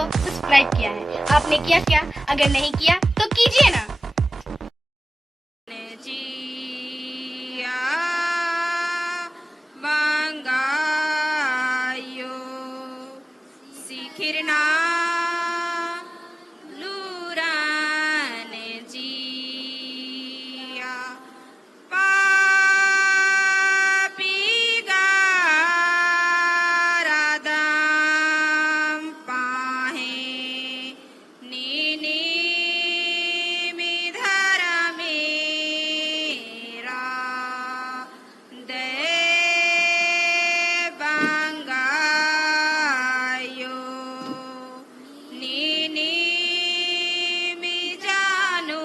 को सब्सक्राइब किया है। आपने किया क्या? अगर नहीं किया तो कीजिए ना। जिया वांगायो सिखिरना लूरान जिया पापीगा रादाम पाहे नीनी मिधर मेरा देवांगायो नीनी मिजानु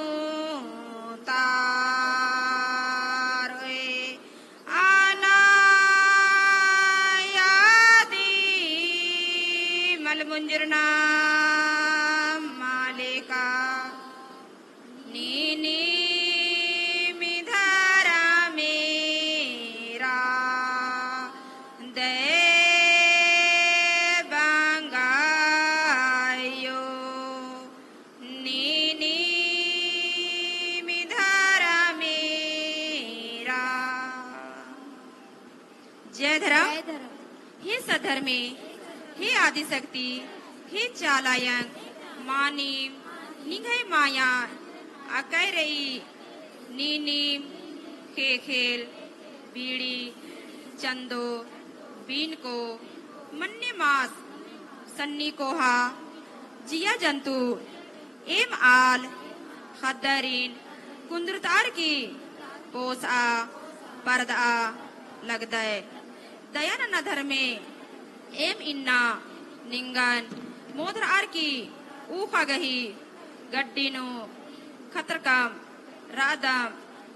तारोए अनायादी मलमुंजरना मालिका नीनी मिधरा मेरा देवांगायो नीनी मिधरा मेरा। जय धर्म हे सधर्मे हे आदिशक्ति हे चालायन मानी निघय माया अकै रही नीनी खे खेल बीड़ी चंदो बीन को मन्ने मास सन्नी कोहा जिया जंतु एम आल खदरीन कुंद्रतार की पोसा परदा लगदय दयान धर्मे एम इन्ना निंगन मोधर आर की ऊखा गही गड्डीनो खतरकम रादम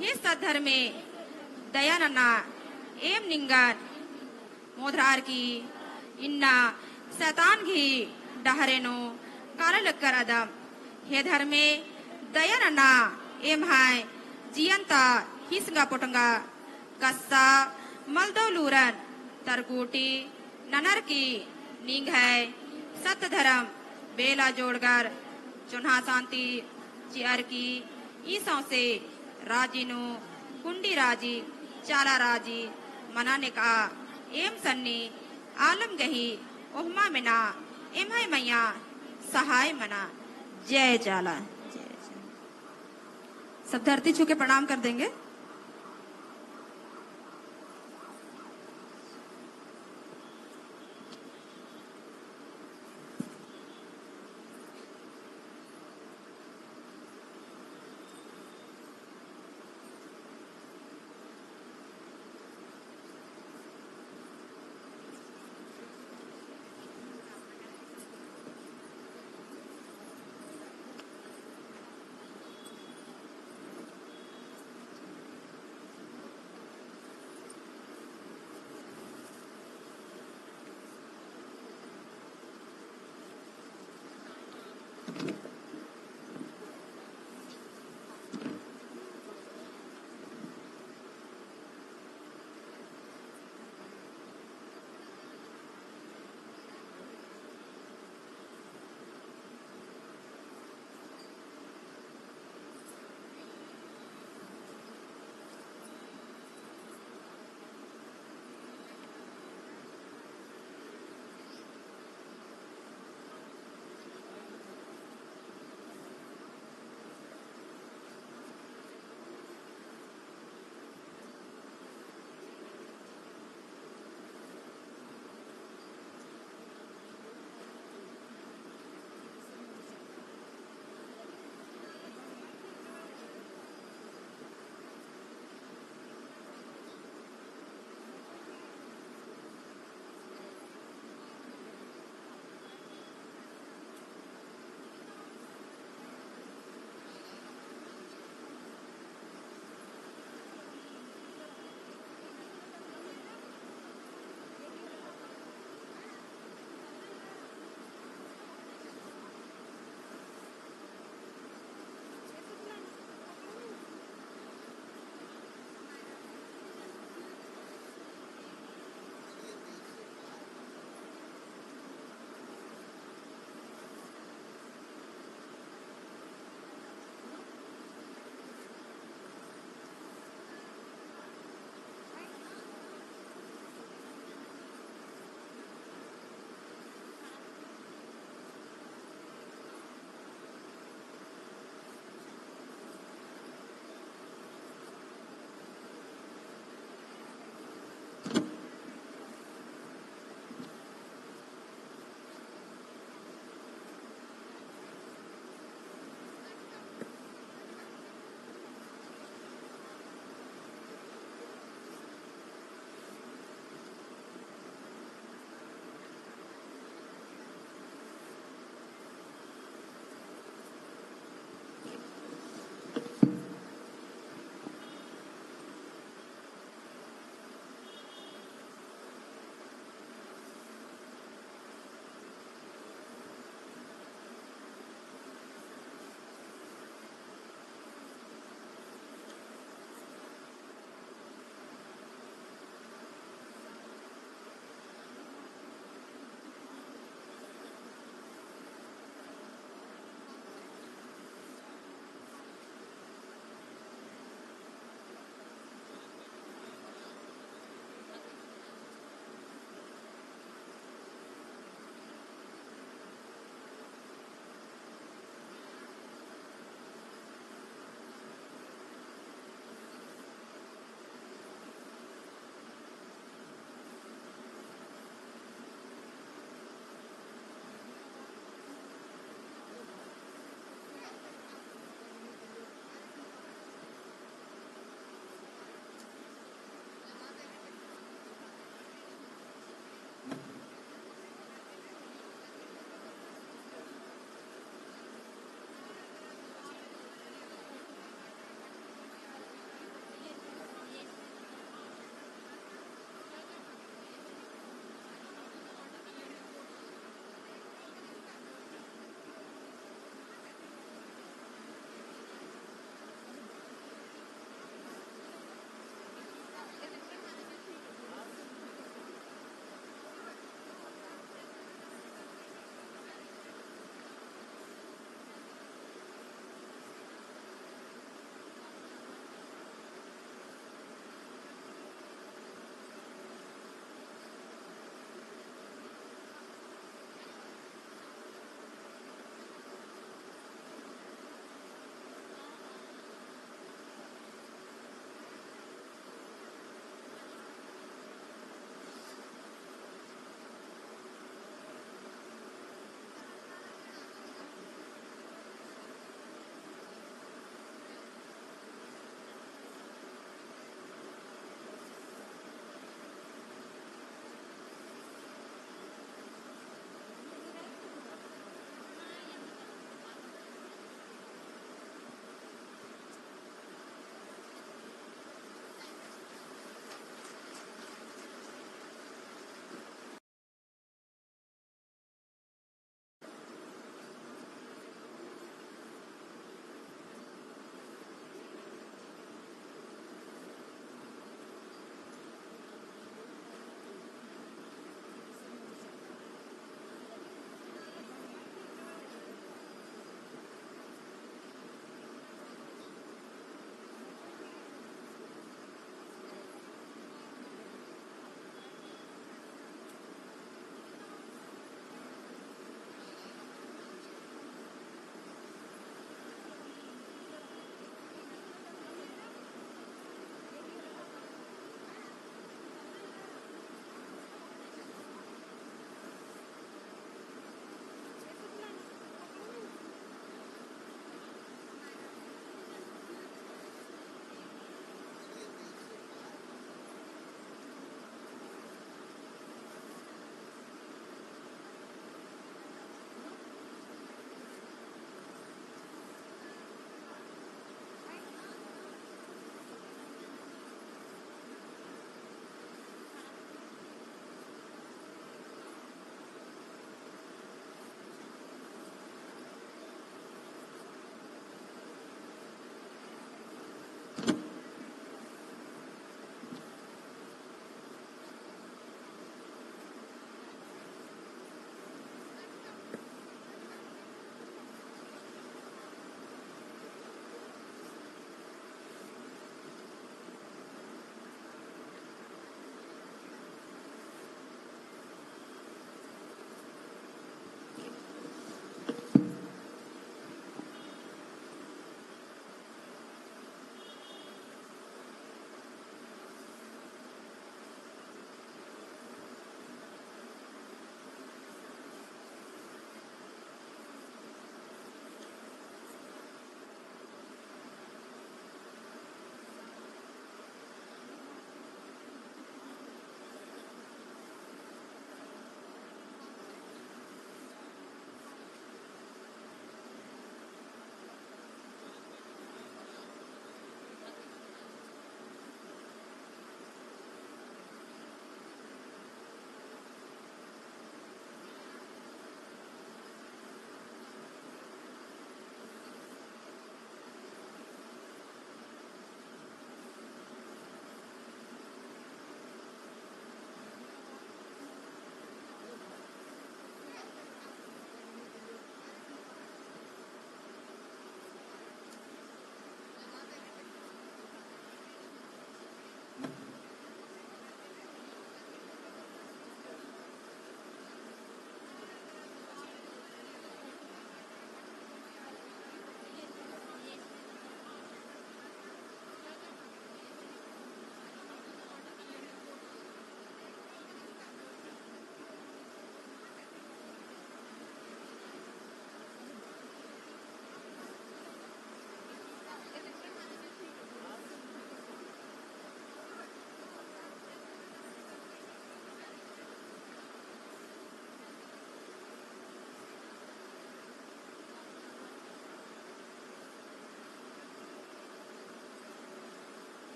हे सधर्मे दयानना एम निंगन मोधरार की इन्ना शैतान घी डहरेनो काला लक्कर अदम हे धर्मे दयानना एम हाय जियंता हिसंगा पोटंगा कस्सा मलदौलूरन तरकूटी ननर की नींग है सत्य धर्म बेला जोड़कर चुन्हा शांति चियर की ईसों से राजीनु कुंडी राजी चाला राजी मनाने का एम सन्नी आलम गही ओहमा मिना एमहाय मैया सहाय मना। जय चाला। सब धरती छू के प्रणाम कर देंगे।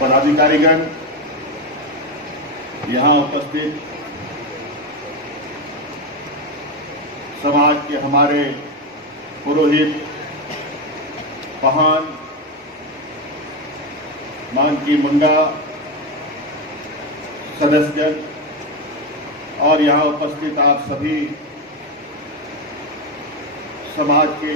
पदाधिकारीगण, यहाँ उपस्थित समाज के हमारे पुरोहित, पहान, मानकी मंगा सदस्यगण और यहाँ उपस्थित आप सभी समाज के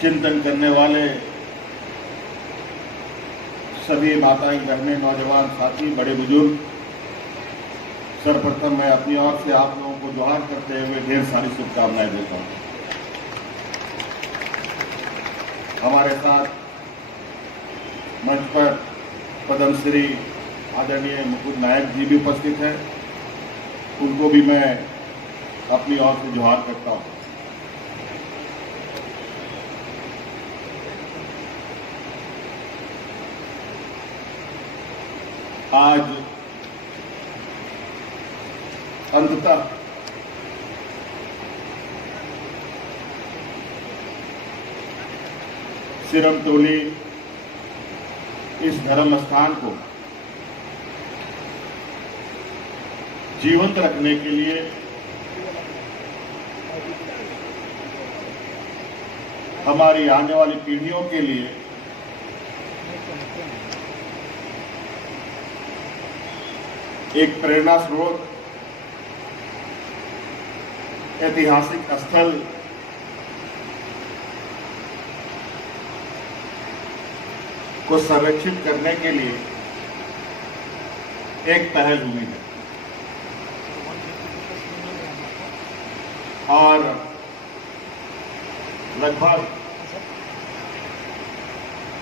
चिंतन करने वाले सभी माताएं, बहनें, नौजवान साथी, बड़े बुजुर्ग, सर्वप्रथम मैं अपनी ओर से आप लोगों को जोहार करते हुए ढेर सारी शुभकामनाएं देता हूं। हमारे साथ मंच पर पद्मश्री आदरणीय मुकुंद नायक जी भी उपस्थित हैं, उनको भी मैं अपनी ओर से जोहार करता हूं। आज अंततः सिरमटोली इस धर्म स्थान को जीवंत रखने के लिए हमारी आने वाली पीढ़ियों के लिए एक प्रेरणा स्रोत, ऐतिहासिक स्थल, को संरक्षित करने के लिए एक पहल हुई है और लगभग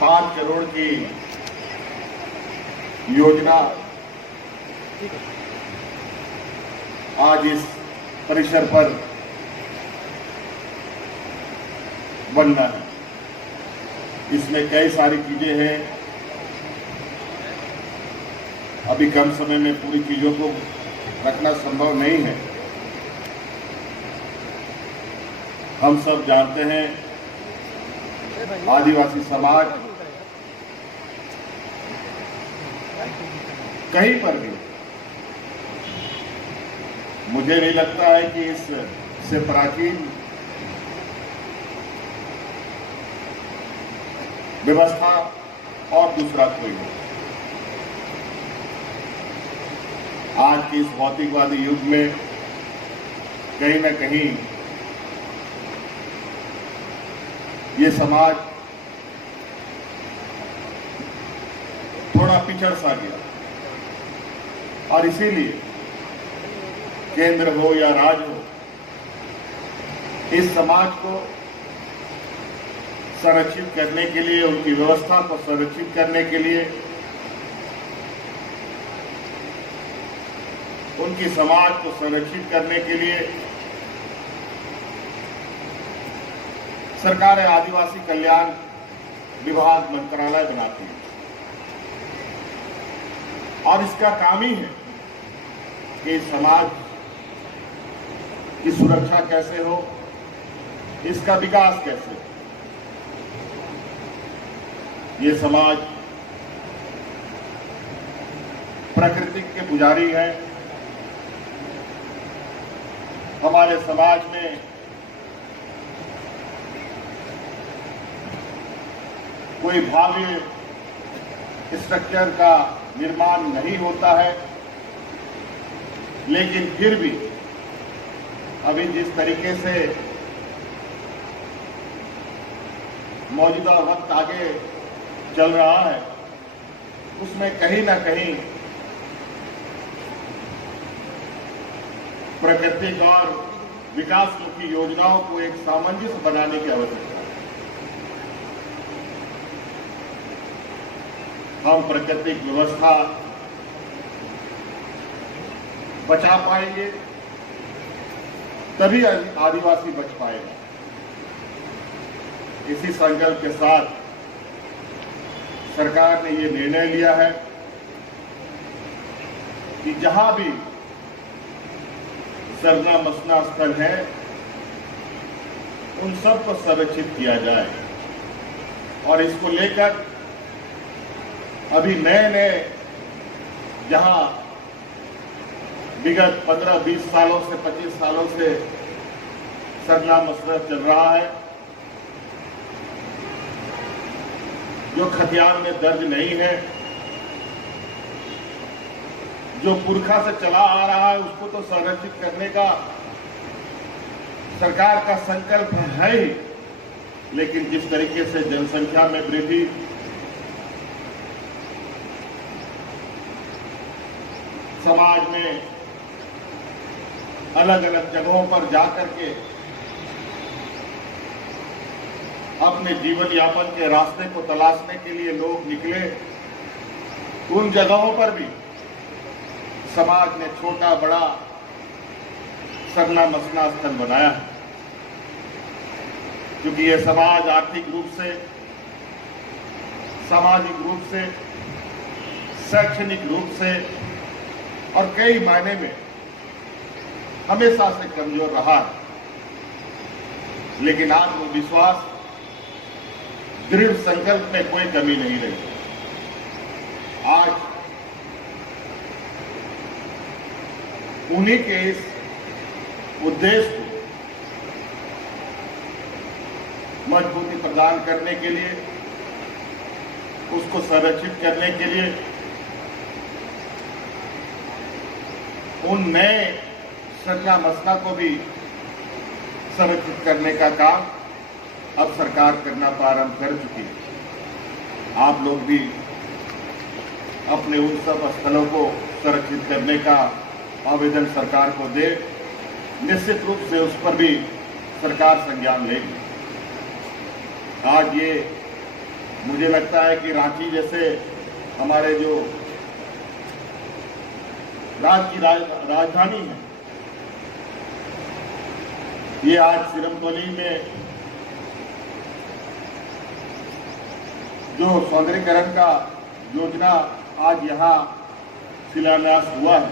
5 करोड़ की योजना आज इस परिसर पर बनना है। इसमें कई सारी चीजें हैं, अभी कम समय में पूरी चीजों को रखना संभव नहीं है। हम सब जानते हैं आदिवासी समाज कहीं पर भी, मुझे नहीं लगता है कि इससे प्राचीन व्यवस्था और दूसरा कोई हो। आज के इस भौतिकवादी युग में कहीं न कहीं ये समाज थोड़ा पिछड़ सा गया और इसीलिए केंद्र हो या राज्य हो, इस समाज को संरक्षित करने के लिए, उनकी व्यवस्था को संरक्षित करने के लिए, उनकी समाज को संरक्षित करने के लिए सरकार आदिवासी कल्याण विभाग मंत्रालय बनाती है और इसका काम ही है कि समाज की सुरक्षा कैसे हो, इसका विकास कैसे हो। ये समाज प्रकृति के पुजारी है। हमारे समाज में कोई भव्य स्ट्रक्चर का निर्माण नहीं होता है, लेकिन फिर भी अभी जिस तरीके से मौजूदा वक्त आगे चल रहा है, उसमें कहीं ना कहीं प्राकृतिक और विकासमुखी योजनाओं को एक सामंजस्य बनाने की आवश्यकता है। हम प्राकृतिक व्यवस्था बचा पाएंगे, तभी आदिवासी बच पाएगा। इसी संकल्प के साथ सरकार ने ये निर्णय लिया है कि जहां भी सरना मसना स्थल है, उन सब को संरक्षित किया जाए। और इसको लेकर अभी नए नए जहां विगत 15-20 सालों से 25 सालों से सरना मसला चल रहा है, जो खतियान में दर्ज नहीं है, जो पुरखा से चला आ रहा है, उसको तो संरक्षित करने का सरकार का संकल्प है ही। लेकिन जिस तरीके से जनसंख्या में वृद्धि, समाज में अलग अलग जगहों पर जाकर के अपने जीवन यापन के रास्ते को तलाशने के लिए लोग निकले, उन जगहों पर भी समाज ने छोटा बड़ा सरना मसना स्थल बनाया है। क्योंकि यह समाज आर्थिक रूप से, सामाजिक रूप से, शैक्षणिक रूप से और कई मायने में हमेशा से कमजोर रहा है। लेकिन आत्मविश्वास, दृढ़ संकल्प में कोई कमी नहीं रही। आज उन्हीं के इस उद्देश्य को मजबूती प्रदान करने के लिए, उसको संरक्षित करने के लिए उन नए सरना मसना को भी संरक्षित करने का काम अब सरकार करना प्रारंभ कर चुकी है। आप लोग भी अपने उन सब स्थलों को संरक्षित करने का आवेदन सरकार को दे। निश्चित रूप से उस पर भी सरकार संज्ञान लेगी। आज ये मुझे लगता है कि रांची जैसे हमारे जो राज्य की राजधानी है, ये आज सिरमतौली में जो सौंदर्यीकरण का योजना आज यहाँ शिलान्यास हुआ है,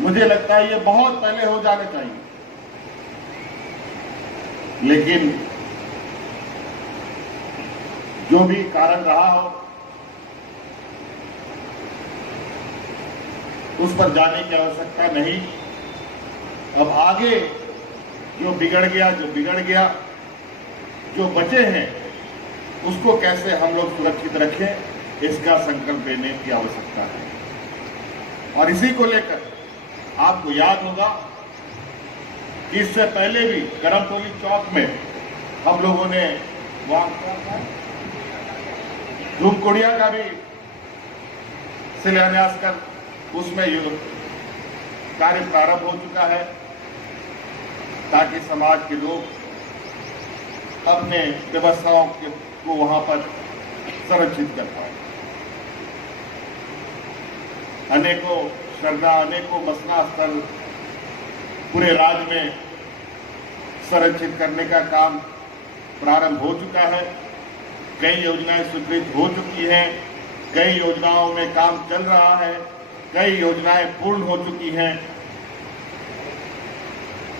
मुझे लगता है ये बहुत पहले हो जाने चाहिए। लेकिन जो भी कारण रहा हो, उस पर जाने की आवश्यकता नहीं। अब आगे जो बिगड़ गया, जो बचे हैं, उसको कैसे हम लोग सुरक्षित रखें, इसका संकल्प लेने की आवश्यकता है। और इसी को लेकर आपको याद होगा कि इससे पहले भी करमतौली चौक में हम लोगों ने वहां धूपकुड़िया का भी शिलान्यास कर उसमें कार्य प्रारंभ हो चुका है, ताकि समाज के लोग अपने व्यवस्थाओं को वहां पर संरक्षित कर पाए। अनेकों सरना, अनेकों मसना स्थल पूरे राज्य में संरक्षित करने का काम प्रारंभ हो चुका है। कई योजनाएं स्वीकृत हो चुकी हैं, कई योजनाओं में काम चल रहा है, कई योजनाएं पूर्ण हो चुकी हैं।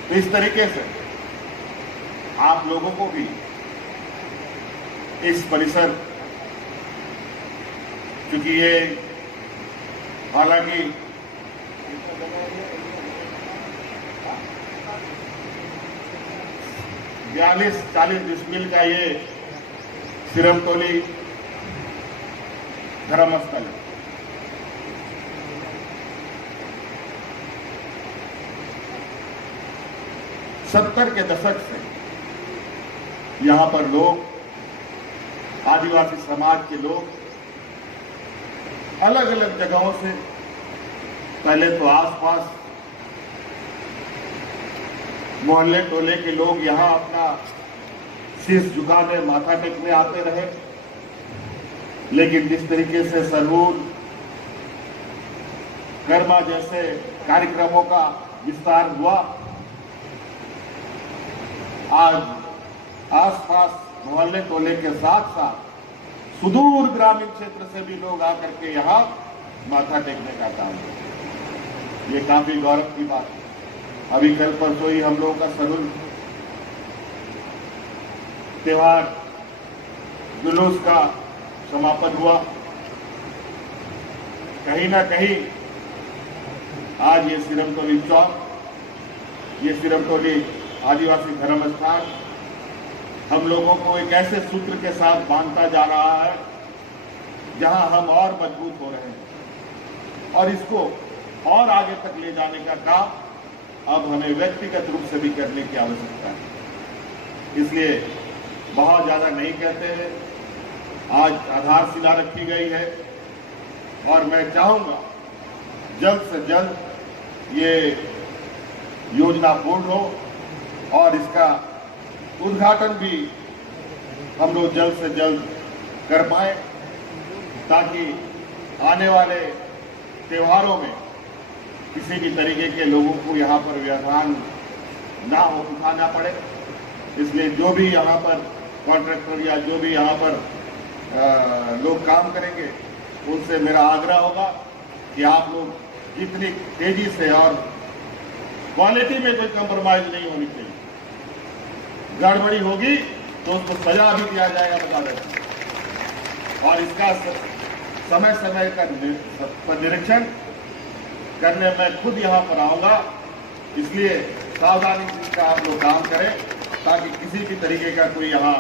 तो इस तरीके से आप लोगों को भी इस परिसर, क्योंकि ये हालांकि 42-40 डिसमिल का ये सिरमतौली धर्मस्थल है। सत्तर के दशक से यहां पर लोग, आदिवासी समाज के लोग अलग अलग जगहों से, पहले तो आसपास मोहल्ले टोले के लोग यहां अपना शीश झुकाने, माथा टेकने आते रहे। लेकिन जिस तरीके से सरहूल, गरमा जैसे कार्यक्रमों का विस्तार हुआ, आज आसपास मोहल्ले टोले के साथ साथ सुदूर ग्रामीण क्षेत्र से भी लोग आकर के यहाँ माथा टेकने का काम करते। ये काफी गौरव की बात है। अभी कल परसों ही हम लोगों का सरहूल त्योहार जुलूस का समापन हुआ। कहीं ना कहीं आज ये सिरमतौली चौक, ये सिरमतौली आदिवासी धर्म स्थान हम लोगों को एक ऐसे सूत्र के साथ बांधता जा रहा है जहां हम और मजबूत हो रहे हैं और इसको और आगे तक ले जाने का काम अब हमें व्यक्तिगत रूप से भी करने की आवश्यकता है। इसलिए बहुत ज्यादा नहीं कहते हैं, आज आधारशिला रखी गई है और मैं चाहूंगा जल्द से जल्द ये योजना पूर्ण हो और इसका उद्घाटन भी हम लोग जल्द से जल्द कर पाए ताकि आने वाले त्योहारों में किसी भी तरीके के लोगों को यहाँ पर व्यवधान ना हो उठाना पड़े। इसलिए जो भी यहाँ पर कॉन्ट्रैक्टर या जो भी यहाँ पर लोग काम करेंगे उनसे मेरा आग्रह होगा कि आप लोग जितनी तेजी से और क्वालिटी में कोई कंप्रोमाइज नहीं होनी चाहिए। गड़बड़ी होगी तो उसको सजा भी दिया जाएगा, बता दें। और इसका समय समय का निरीक्षण करने मैं खुद यहाँ पर आऊंगा। इसलिए सावधानी से आप लोग काम करें ताकि किसी भी तरीके का कोई यहाँ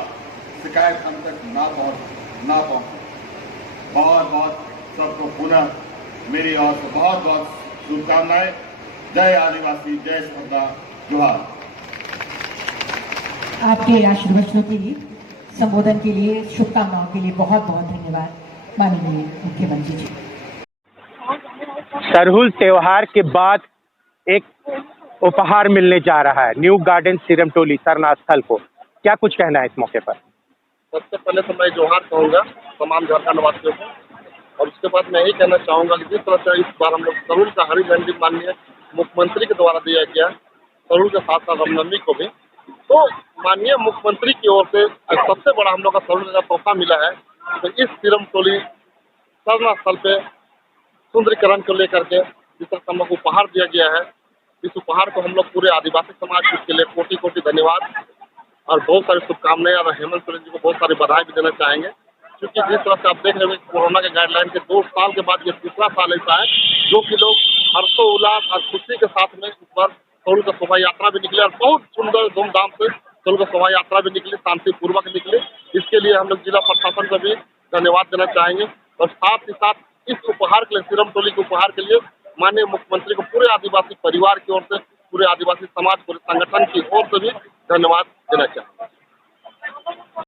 शिकायत हम तक ना पहुंचे। बहुत बहुत सबको पुनः मेरी ओर से बहुत बहुत शुभकामनाएं। जय आदिवासी, जय स्पर्धा, जोहार। आपके आशीर्वचनों के लिए, संबोधन के लिए, शुभकामनाओं के लिए बहुत बहुत धन्यवाद माननीय मुख्यमंत्री जी। सरहुल त्योहार के बाद एक उपहार मिलने जा रहा है न्यू गार्डन सिरमतौली सरना स्थल को, क्या कुछ कहना है इस मौके पर? सबसे पहले तो मैं जोहार कहूँगा तमाम झारखंड वासियों को, और उसके बाद मैं यही कहना चाहूँगा कि जिस तरह से इस बार हम लोग सरहुल का हरी झंडी माननीय मुख्यमंत्री के द्वारा दिया गया, सरहुल के साथ साथ रामनवमी को भी, तो माननीय मुख्यमंत्री की ओर से सबसे बड़ा हम लोग का सरहुल का तोहफा मिला है। तो इस सिरमतौली सरना स्थल पे सुंदरीकरण को लेकर के जिस तरह हम लोग को उपहार दिया गया है, इस उपहार को हम लोग पूरे आदिवासी समाज इसके लिए कोटि कोटि धन्यवाद और बहुत सारी शुभकामनाएं और हेमंत सोरेन जी को बहुत सारी बधाई भी देना चाहेंगे। क्योंकि जिस तरह से आप देख रहे हैं कोरोना के गाइडलाइन के 2 साल के बाद ये तीसरा साल ऐसा है जो कि लोग हर्षोल्लास और खुशी के साथ में इस पर सरहुल का शोभा यात्रा भी निकले और बहुत सुंदर धूमधाम से सरहुल का शोभा यात्रा भी निकली, शांतिपूर्वक निकली। इसके लिए हम लोग जिला प्रशासन को भी धन्यवाद देना चाहेंगे और साथ ही साथ इस उपहार के लिए, सिरमतौली के उपहार के लिए माननीय मुख्यमंत्री को पूरे आदिवासी परिवार की ओर से, पूरे आदिवासी समाज, पूरे संगठन की ओर से भी धन्यवाद देना चाहेंगे।